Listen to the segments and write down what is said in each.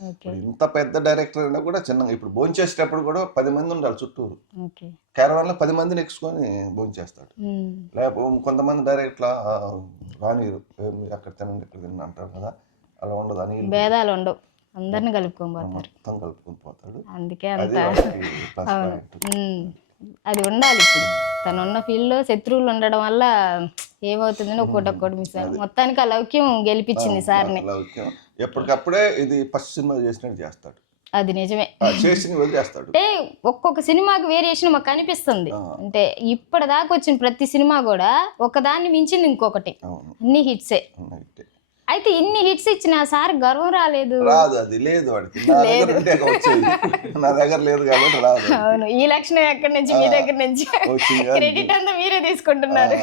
Okay. ఇప్పుడు ఇంత పెద్ద డైరెక్టర్ అయినా కూడా చిన్నగా ఇప్పుడు భోంచేసేటప్పుడు కూడా 10 మంది ఉండాలి చుట్టూరు. ఓకే. క్యారవాన్‌లో 10 మందిని ఎక్కించుకొని భోంచేస్తాడు. హ్మ్. లేకపోతే కొంతమంది డైరెక్ట్‌లా రానీయరు. మీరు అక్కడ తినండి, ఇక్కడ తినండి అంటారు కదా! అలా ఉండదు. అనిల్ భేదాలుండవు. అందరిని కలుపుకొని పోతారు. మొత్తం కలుపుకొని పోతాడు. అందుకే అది అంత వాడికి ప్లస్ అవును. పాయింట్. హ్మ్. అది ఉండాలి ఇప్పుడు. తనున్న ఫీల్డ్‌లో శత్రువులు ఉండడం వల్ల ఏమవుతుందని ఒక్కోటొక్కోటి మిస్ అయ్యాం. అది. మొత్తానికి ఆ లౌక్యం గెలిపించింది సార్‌ని. లౌక్యం. ఎప్పటికప్పుడే ఇది ఫస్ట్ సినిమా చేసినట్టు చేస్తాడు. అది నిజమే. చేసినవి వదిలేస్తాడు. అంటే ఒక్కొక్క సినిమాకి వేరియేషన్ మాకు కనిపిస్తుంది. ఆ, అంటే ఇప్పటిదాకా వచ్చిన ప్రతి సినిమా కూడా ఒకదాన్ని మించింది ఇంకొకటి. అవును. అన్ని హిట్సే. రైటే. అయితే ఇన్ని హిట్స్ ఇచ్చిన సార్ గర్వం రాలేదు. రాదు, అది లేదు వాడికి. నా దగ్గర ఉంటే వచ్చేది. నా దగ్గర లేదు కాబట్టి రాదు. అవును. ఈ లక్షణం ఎక్కడి నుంచి మీ దగ్గర నుంచి వచ్చింది క్రెడిట్ అంతా మీరే తీసుకుంటున్నారు.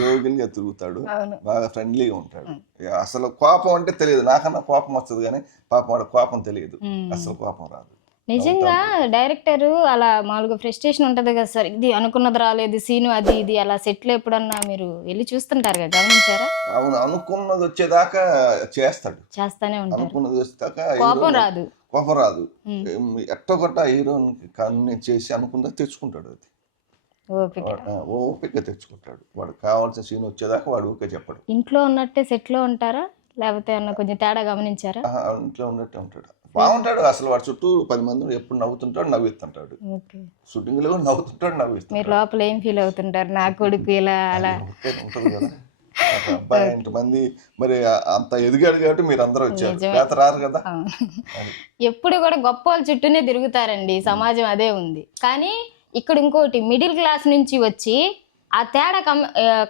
జోగిల్గా తిరుగుతాడు, అవును. బాగా ఫ్రెండ్లీగా ఉంటాడు. అసలు కోపం అంటే తెలియదు. నాకన్నా కోపం వస్తుంది కానీ పాపం వాడు కోపం తెలియదు. అసలు కోపం రాదు. నిజంగా డైరెక్టర్ అలా మామూలుగా ఫ్రస్ట్రేషన్ ఉంటది కదా సార్, ఇది అనుకున్నది రాలేదు సీను, అది ఇది అలా సెట్లు ఎప్పుడన్నా మీరు వెళ్ళి చూస్తుంటారు కదా, గమనించారా? అవును, అనుకున్నది వచ్చేదాకా చేస్తాడు. చేస్తానే ఉంటారు. అనుకున్నది వచ్చేదాకా కోపం రాదు. కోపం రాదు. ఎట్టగొట్ట హీరోని కన్విన్స్ చేసి అనుకున్నది తెచ్చుకుంటాడు. అది ఓపిక. ఓపిక తెచ్చుకుంటాడు. వాడు కావాల్సిన సీన్ వచ్చేదాకా వాడు ఊరికే చెప్పడు. ఇంట్లో ఉన్నట్టే సెట్లో ఉంటారా, లేకపోతే అన్న కొంచెం తేడా గమనించారా? ఇంట్లో ఉన్నట్టే ఉంటాడు. బాగుంటాడు. అసలు వాడు చుట్టూ 10 మంది ఎప్పుడు నవ్వుతుంటాడు, నవ్విస్తుంటాడు. షూటింగ్ లో కూడా నవ్వుతుంటాడు, నవ్విస్తుంటాడు. మీరు లోపల ఏం ఫీల్ అవుతుంటారు, నా కొడుకు ఇలా అలా ఉంటుంది కదా. అబ్బాయి ఇంతమంది మరి అంత ఎదిగాడు కాబట్టి మీరు అందరూ వచ్చారు, లేకపోతే రారు కదా. ఎప్పుడు కూడా గొప్ప వాళ్ళ చుట్టూనే తిరుగుతారండి, సమాజం అదే ఉంది. కానీ ఇక్కడ ఇంకోటి, మిడిల్ క్లాస్ నుంచి వచ్చి ఆ తేడా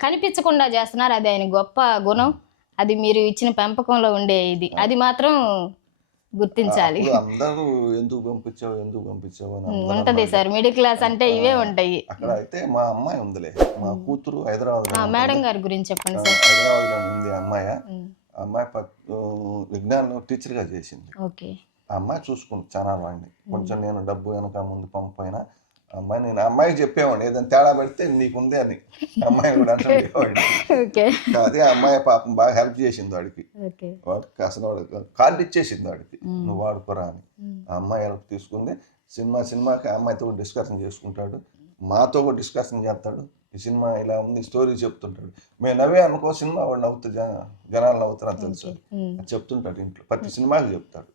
కనిపించకుండా చేస్తున్నారు. అది ఆయన గొప్ప గుణం. అది మీరు ఇచ్చిన పెంపకంలో ఉండే ఇది, అది మాత్రం గుర్తించాలి. అందరూ ఎందుకు పంపించావు అని ఉంటది సార్, మిడిల్ క్లాస్ అంటే ఇవే ఉంటాయి. అక్కడ అయితే మా అమ్మాయి ఉందిలే, మా కూతురు హైదరాబాద్. మేడం గారి గురించి చెప్పండి సార్. హైదరాబాద్ లో ఉంది అమ్మాయి. అమ్మాయి విజ్ఞానం టీచర్ గా చేసింది. ఓకే. ఆ అమ్మాయి చూసుకుంది చాలా వాడిని. కొంచెం నేను డబ్బు వెనక ముందు పంపైనా నేను అమ్మాయికి చెప్పేవాడిని, ఏదైనా తేడా పెడితే నీకుంది అని. అమ్మాయి కూడా అంటుండేవాడిని. అది ఆ అమ్మాయి పాపం బాగా హెల్ప్ చేసింది వాడికి. వాడికి అసలు వాడికి కార్డు ఇచ్చేసింది వాడికి, నువ్వు వాడుకోరా అని. ఆ అమ్మాయి హెల్ప్ తీసుకుంది. సినిమాకి ఆ అమ్మాయితో డిస్కషన్ చేసుకుంటాడు, మాతో కూడా డిస్కషన్ చేస్తాడు. ఈ సినిమా ఇలా ఉంది, స్టోరీ చెప్తుంటాడు. మేము నవ్వే అనుకో, సినిమా వాడు నవ్వుతూ జనాలు నవ్వుతారు అని తెలుసు. చెప్తుంటాడు ఇంట్లో, ప్రతి సినిమాకి చెప్తాడు.